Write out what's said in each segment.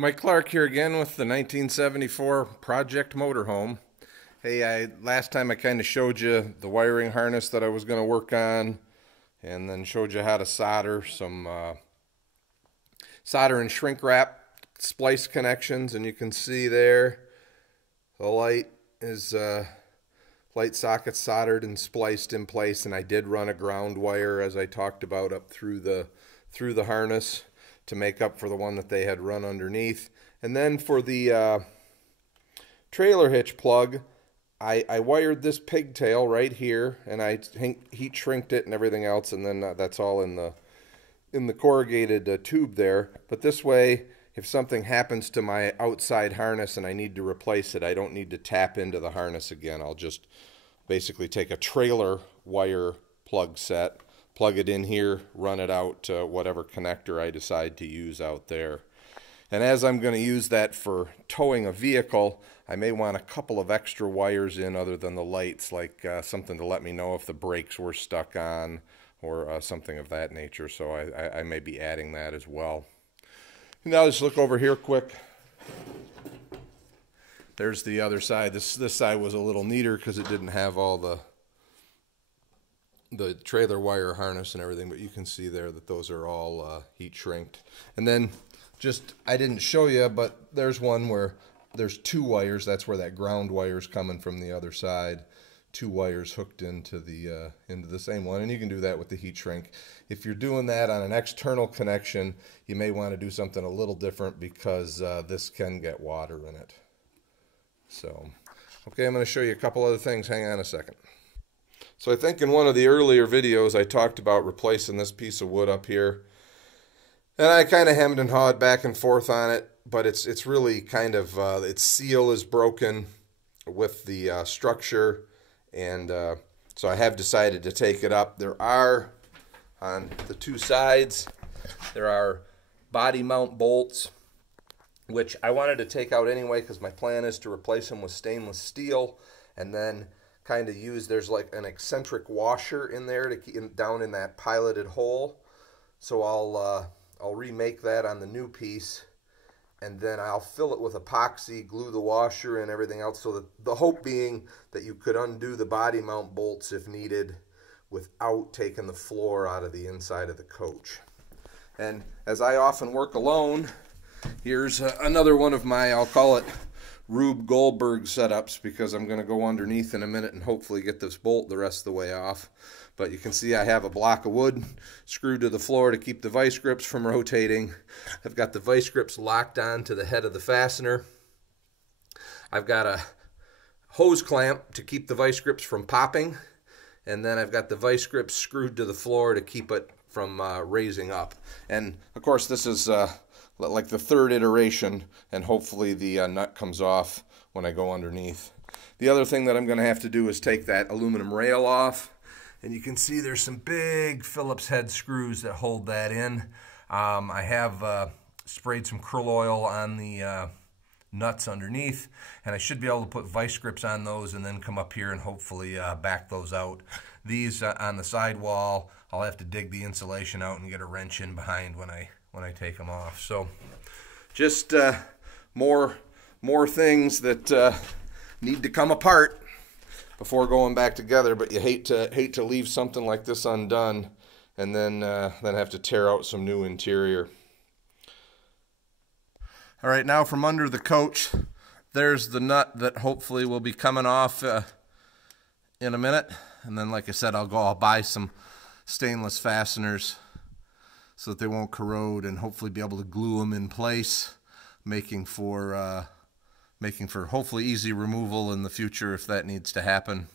Mike Clark here again with the 1974 Project Motorhome. Hey, last time I kind of showed you the wiring harness that I was going to work on, and then showed you how to solder some solder and shrink wrap splice connections, and you can see there the light is light socket soldered and spliced in place, and I did run a ground wire, as I talked about, up through the harness to make up for the one that they had run underneath. And then for the trailer hitch plug, I wired this pigtail right here, and I heat shrinked it and everything else, and then that's all in the corrugated tube there. But this way, if something happens to my outside harness and I need to replace it, I don't need to tap into the harness again. I'll just basically take a trailer wire plug set, plug it in here, run it out to whatever connector I decide to use out there. And as I'm going to use that for towing a vehicle, I may want a couple of extra wires in other than the lights, like something to let me know if the brakes were stuck on or something of that nature. So I may be adding that as well. Now let's look over here quick. There's the other side. This side was a little neater because it didn't have all the trailer wire harness and everything, but you can see there that those are all heat shrinked. And then I didn't show you, but there's one where there's two wires. That's where that ground wire's coming from the other side. Two wires hooked into the same one, and you can do that with the heat shrink. If you're doing that on an external connection, you may want to do something a little different because this can get water in it. So, okay, I'm going to show you a couple other things. Hang on a second. So I think in one of the earlier videos I talked about replacing this piece of wood up here. And I kind of hemmed and hawed back and forth on it, but it's really kind of, its seal is broken with the structure, and so I have decided to take it up. There are, on the two sides, there are body mount bolts, which I wanted to take out anyway because my plan is to replace them with stainless steel, and then kind of use, there's like an eccentric washer in there to keep down in that piloted hole. So I'll remake that on the new piece, and then I'll fill it with epoxy, glue the washer and everything else, so that the hope being that you could undo the body mount bolts if needed without taking the floor out of the inside of the coach. And as I often work alone, here's another one of my, I'll call it Rube Goldberg setups, because I'm going to go underneath in a minute and hopefully get this bolt the rest of the way off. But you can see I have a block of wood screwed to the floor to keep the vice grips from rotating. I've got the vice grips locked on to the head of the fastener. I've got a hose clamp to keep the vice grips from popping. And then I've got the vice grips screwed to the floor to keep it from raising up. And of course this is like the third iteration, and hopefully the nut comes off when I go underneath. The other thing that I'm going to have to do is take that aluminum rail off, and you can see there's some big Phillips head screws that hold that in. I have sprayed some Krill oil on the nuts underneath, and I should be able to put vice grips on those and then come up here and hopefully back those out. These on the sidewall, I'll have to dig the insulation out and get a wrench in behind when I take them off. So just more things that need to come apart before going back together, but you hate to leave something like this undone and then have to tear out some new interior. All right, now from under the coach, there's the nut that hopefully will be coming off in a minute. And then, like I said, I'll buy some stainless fasteners so that they won't corrode, and hopefully be able to glue them in place, making for hopefully easy removal in the future if that needs to happen.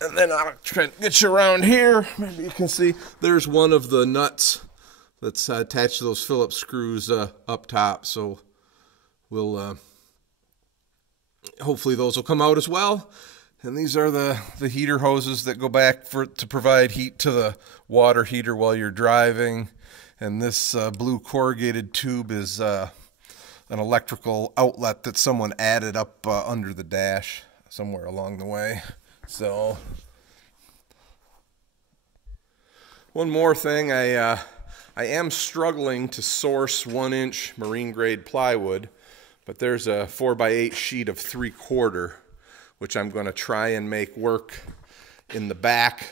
And then I'll try to get you around here. Maybe you can see there's one of the nuts that's attached to those Phillips screws up top. So we'll hopefully those will come out as well. And these are the heater hoses that go back to provide heat to the water heater while you're driving. And this blue corrugated tube is an electrical outlet that someone added up under the dash somewhere along the way. So one more thing, I I am struggling to source 1-inch marine grade plywood, but there's a 4x8 sheet of 3/4, which I'm going to try and make work in the back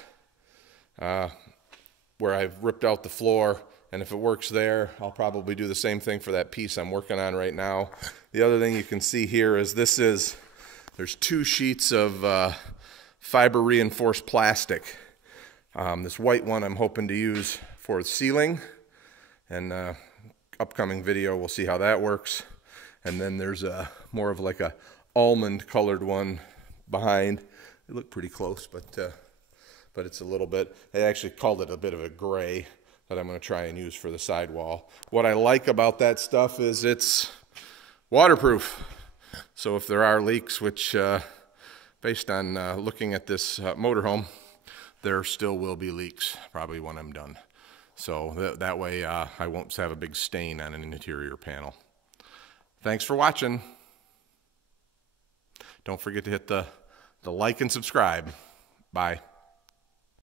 where I've ripped out the floor. And if it works there, I'll probably do the same thing for that piece I'm working on right now. The other thing you can see here is there's 2 sheets of fiber reinforced plastic. This white one I'm hoping to use for ceiling, and upcoming video we'll see how that works. And then there's more of like a almond colored one behind. They look pretty close, but it's a little bit, they actually called it a bit of a gray that I'm going to try and use for the sidewall. What I like about that stuff is it's waterproof. So if there are leaks, which based on looking at this motorhome, there still will be leaks probably when I'm done. So that way I won't have a big stain on an interior panel. Thanks for watching. Don't forget to hit the like and subscribe. Bye.